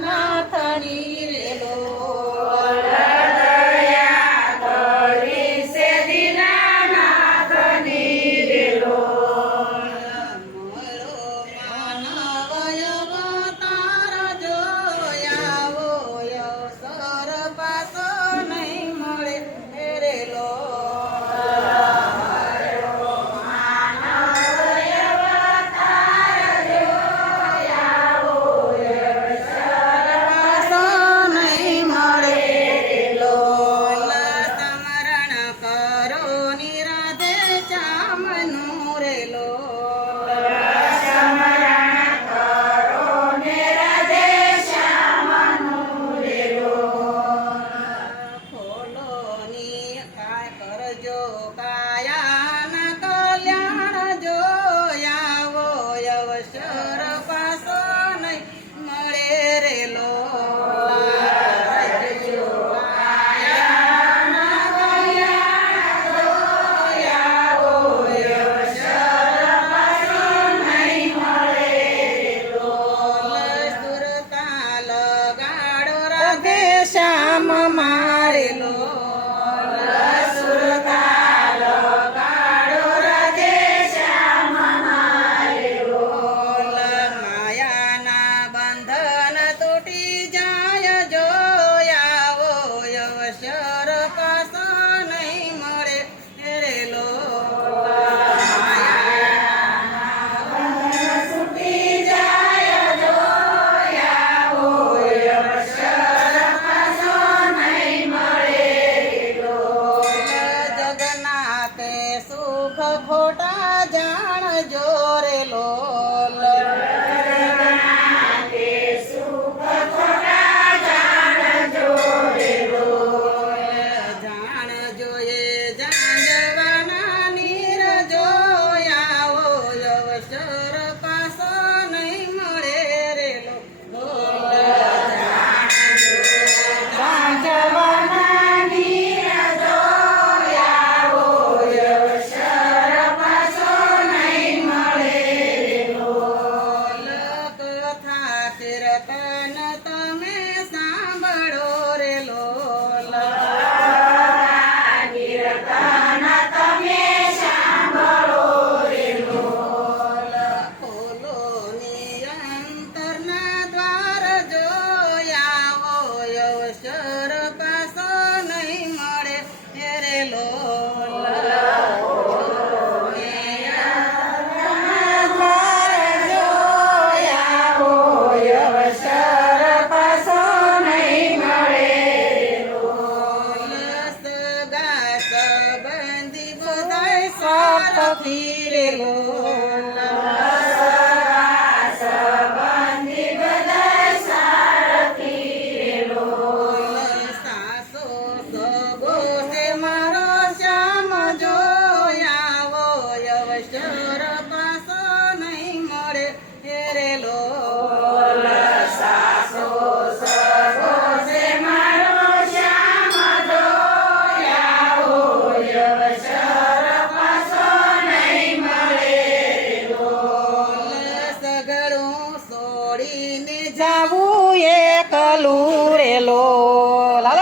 નાથની રેલો 有伴。सुख घोटा ફીરે ગોલ મારો શ્યામ જોયા વો યવશ્ય બનાવું એકલું રેલો લાલો